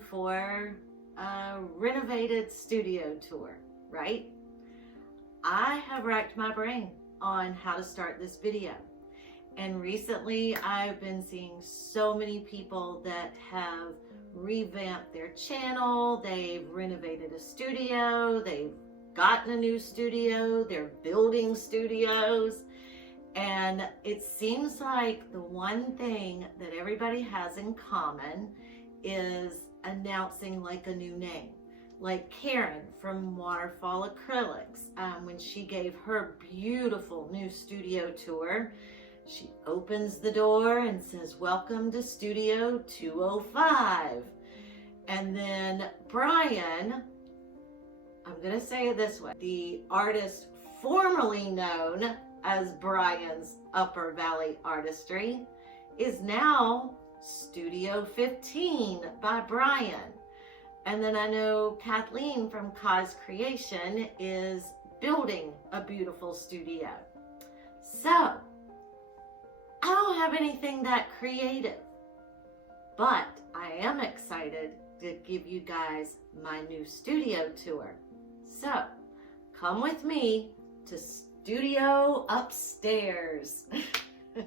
looking for a renovated studio tour, right? I have racked my brain on how to start this video. And recently I've been seeing so many people that have revamped their channel, they've renovated a studio, they've gotten a new studio, they're building studios. And it seems like the one thing that everybody has in common is announcing like a new name. Like Karen from Waterfall Acrylics, when she gave her beautiful new studio tour, she opens the door and says, "Welcome to Studio 205. And then Brian, I'm gonna say it this way, the artist formerly known as Brian's Upper Valley Artistry is now Studio 15 by Brian. And then I know Kathleen from Cause Creation is building a beautiful studio. So I don't have anything that creative, but I am excited to give you guys my new studio tour. So come with me to Studio Upstairs.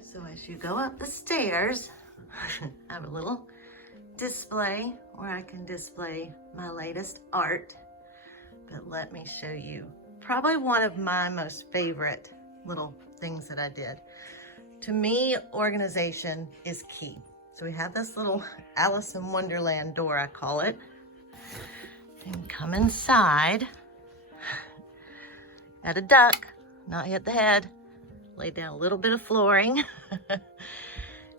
So as you go up the stairs, I have a little display where I can display my latest art. But let me show you probably one of my most favorite little things that I did. To me, organization is key. So we have this little Alice in Wonderland door, I call it. And come inside. Had a duck, not hit the head. Laid down a little bit of flooring.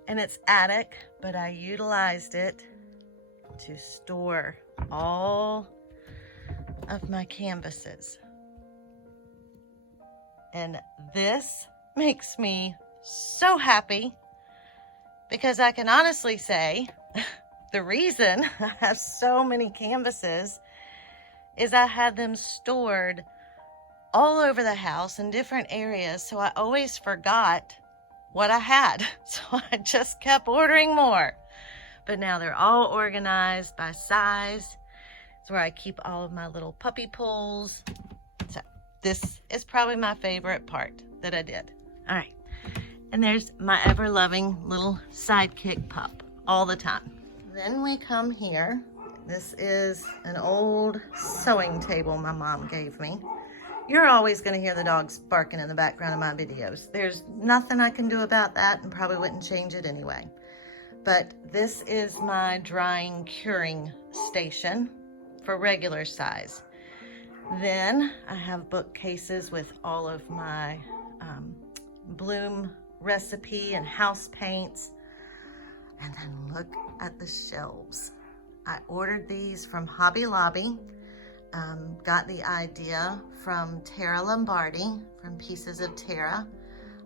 And it's attic, but I utilized it to store all of my canvases. And this makes me so happy because I can honestly say the reason I have so many canvases is I had them stored all over the house in different areas, so I always forgot what I had. So I just kept ordering more. But now they're all organized by size. It's where I keep all of my little puppy pulls. So this is probably my favorite part that I did. All right. And there's my ever-loving little sidekick pup all the time. Then we come here. This is an old sewing table my mom gave me. You're always going to hear the dogs barking in the background of my videos. There's nothing I can do about that and probably wouldn't change it anyway. But this is my drying curing station for regular size. Then I have bookcases with all of my bloom recipe and house paints. And then look at the shelves. I ordered these from Hobby Lobby. Got the idea from Tara Lombardi from Pieces of Tara.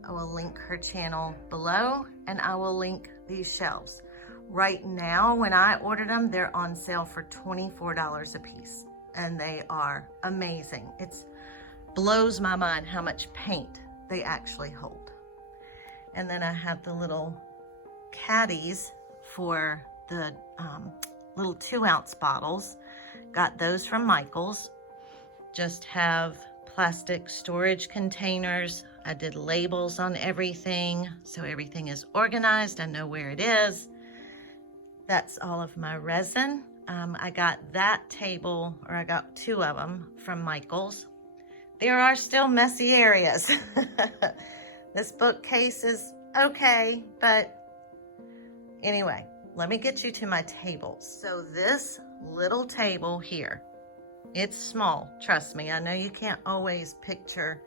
I will link her channel below and I will link these shelves. Right now, when I ordered them, they're on sale for $24 a piece and they are amazing. It blows my mind how much paint they actually hold. And then I have the little caddies for the little 2-ounce bottles. Got those from Michael's. Just have plastic storage containers. I did labels on everything, so everything is organized. I know where it is. That's all of my resin. I got that table, or I got 2 of them from Michael's. There are still messy areas. This bookcase is okay, but anyway, let me get you to my tables. So this little table here, it's small, trust me. I know you can't always picture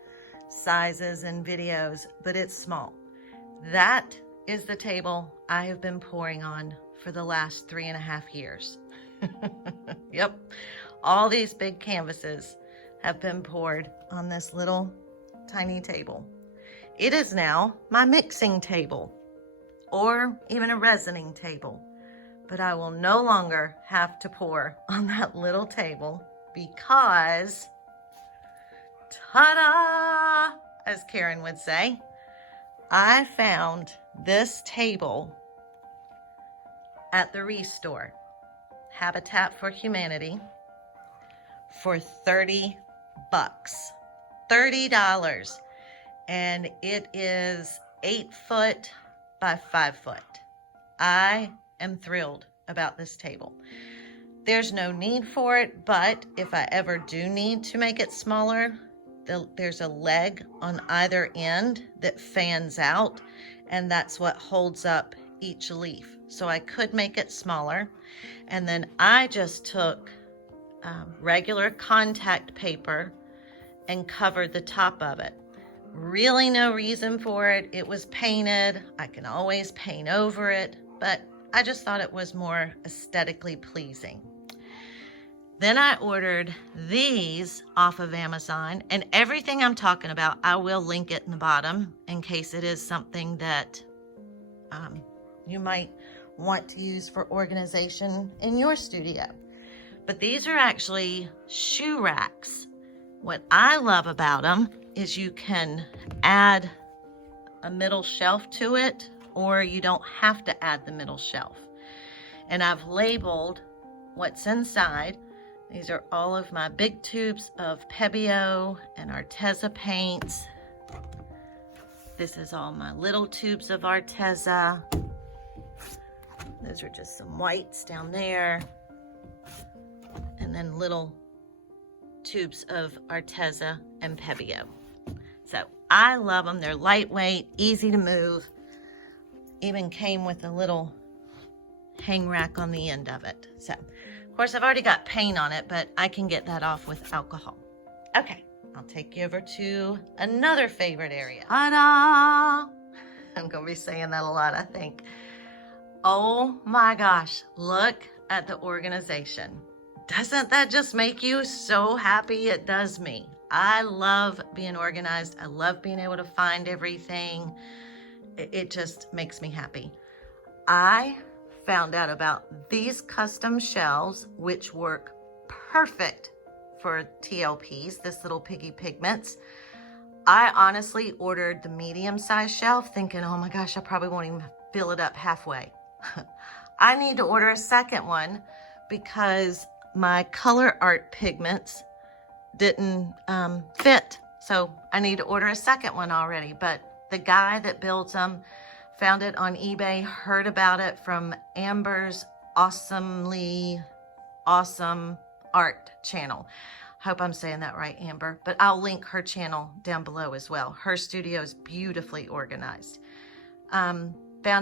sizes in videos, but it's small. That is the table I have been pouring on for the last 3.5 years. Yep, all these big canvases have been poured on this little tiny table. It is now my mixing table or even a resining table. But I will no longer have to pour on that little table because, ta-da, as Karen would say, I found this table at the Restore. Habitat for Humanity for 30 bucks. $30. And it is 8 foot by 5 foot. I am thrilled about this table. There's no need for it, but if I ever do need to make it smaller, there's a leg on either end that fans out, and that's what holds up each leaf. So I could make it smaller. And then I just took regular contact paper and covered the top of it. Really no reason for it. It was painted. I can always paint over it, but I just thought it was more aesthetically pleasing. Then I ordered these off of Amazon, and everything I'm talking about, I will link it in the bottom in case it is something that you might want to use for organization in your studio. But these are actually shoe racks. What I love about them is you can add a middle shelf to it, or you don't have to add the middle shelf. And I've labeled what's inside. These are all of my big tubes of Pebeo and Arteza paints. This is all my little tubes of Arteza. Those are just some whites down there. And then little tubes of Arteza and Pebeo. So I love them. They're lightweight, easy to move. Even came with a little hang rack on the end of it. So, of course, I've already got paint on it, but I can get that off with alcohol. Okay, I'll take you over to another favorite area. Ta-da! I'm going to be saying that a lot, I think. Oh my gosh, look at the organization. Doesn't that just make you so happy? It does me. I love being organized. I love being able to find everything. It just makes me happy. I found out about these custom shelves, which work perfect for TLPs, this little piggy pigments. I honestly ordered the medium-sized shelf thinking, oh my gosh, I probably won't even fill it up halfway. I need to order a second one because my color art pigments didn't fit. So I need to order a second one already. But the guy that builds them found it on eBay, heard about it from Amber's awesomely awesome art channel. Hope I'm saying that right, Amber. But I'll link her channel down below as well. Her studio is beautifully organized. Found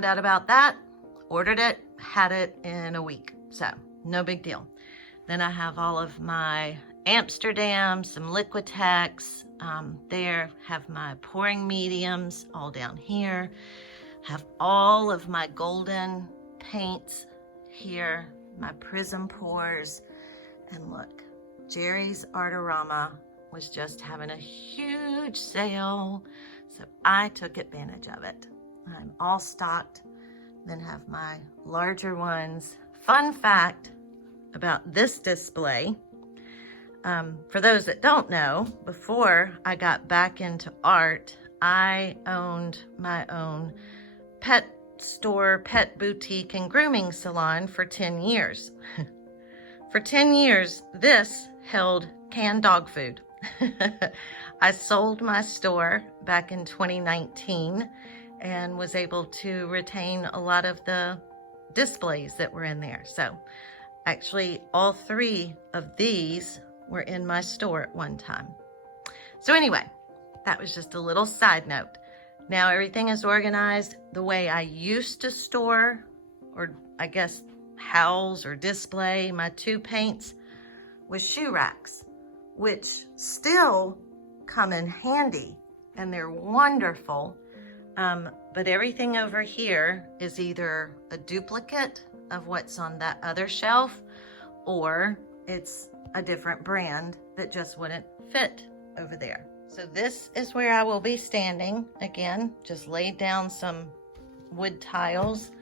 out about that, ordered it, had it in a week. So no big deal. Then I have all of my Amsterdam, some Liquitex there, have my pouring mediums all down here, have all of my golden paints here, my prism pours, and look, Jerry's Artorama was just having a huge sale, so I took advantage of it. I'm all stocked, then have my larger ones. Fun fact about this display, for those that don't know, before I got back into art, I owned my own pet store, pet boutique, and grooming salon for 10 years. For 10 years, this held canned dog food. I sold my store back in 2019 and was able to retain a lot of the displays that were in there. So actually, all 3 of these were in my store at one time. So anyway, that was just a little side note. Now everything is organized the way I used to store, or I guess house or display my 2 paints, with shoe racks, which still come in handy and they're wonderful. But everything over here is either a duplicate of what's on that other shelf, or it's a different brand that just wouldn't fit over there. So this is where I will be standing. Again, just laid down some wood tiles,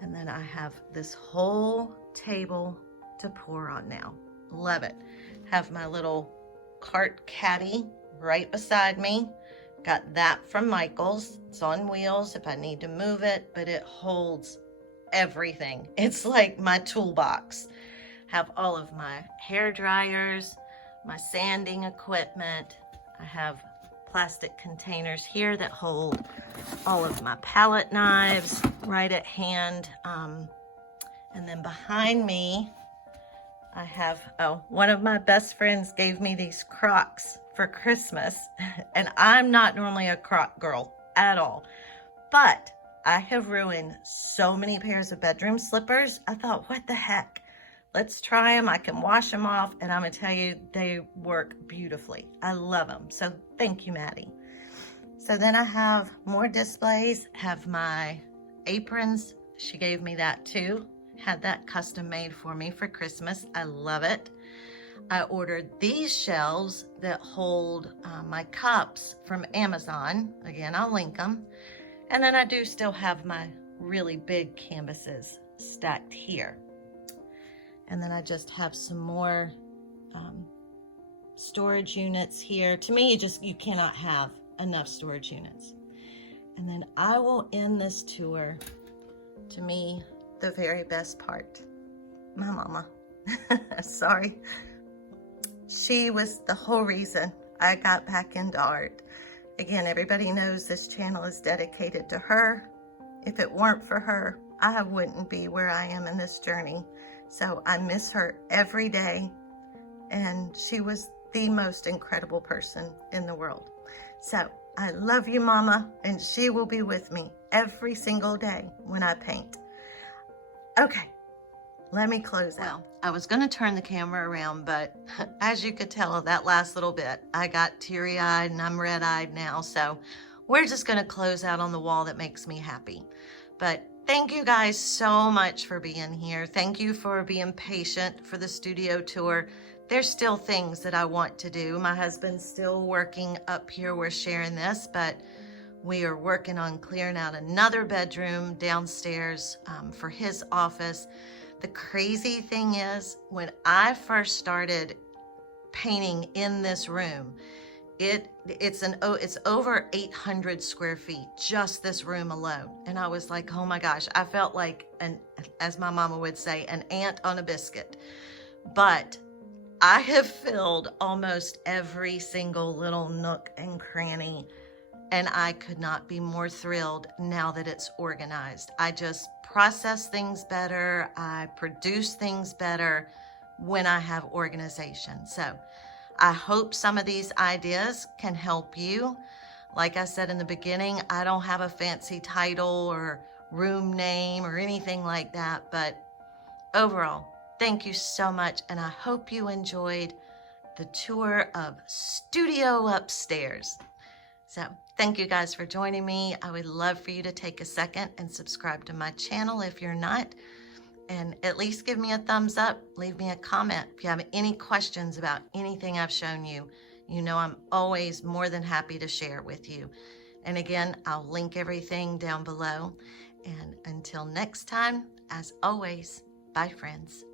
and then I have this whole table to pour on now. Love it. Have my little cart caddy right beside me. Got that from Michael's. It's on wheels if I need to move it, but it holds everything. It's like my toolbox. Have all of my hair dryers, my sanding equipment. I have plastic containers here that hold all of my palette knives right at hand. And then behind me, I have, one of my best friends gave me these Crocs for Christmas. And I'm not normally a Croc girl at all. But I have ruined so many pairs of bedroom slippers. I thought, what the heck? Let's try them. I can wash them off. And I'm going to tell you, they work beautifully. I love them. So thank you, Maddie. So then I have more displays. Have my aprons. She gave me that too. Had that custom made for me for Christmas. I love it. I ordered these shelves that hold my cups from Amazon. Again, I'll link them. And then I do still have my really big canvases stacked here. And then I just have some more storage units here. To me, you cannot have enough storage units. And then I will end this tour, to me, the very best part. My mama. Sorry. She was the whole reason I got back into art. Again, everybody knows this channel is dedicated to her. If it weren't for her, I wouldn't be where I am in this journey. So I miss her every day. And she was the most incredible person in the world. So I love you, Mama, and she will be with me every single day when I paint. Okay, let me close out. Well, I was going to turn the camera around, but as you could tell, that last little bit, I got teary-eyed and I'm red-eyed now. So we're just going to close out on the wall that makes me happy. But thank you guys so much for being here. Thank you for being patient for the studio tour. There's still things that I want to do. My husband's still working up here. We're sharing this, but we are working on clearing out another bedroom downstairs for his office. The crazy thing is, when I first started painting in this room, it's over 800 square feet, just this room alone. And I was like, oh my gosh, I felt like as my mama would say, an ant on a biscuit. But I have filled almost every single little nook and cranny, and I could not be more thrilled now that it's organized. I just process things better. I produce things better when I have organization. So I hope some of these ideas can help you. Like I said in the beginning, I don't have a fancy title or room name or anything like that, but overall, thank you so much, and I hope you enjoyed the tour of Studio Upstairs. So thank you guys for joining me. I would love for you to take a second and subscribe to my channel if you're not, and at least give me a thumbs up, leave me a comment. If you have any questions about anything I've shown you, you know I'm always more than happy to share with you. And again, I'll link everything down below. And until next time, as always, bye friends.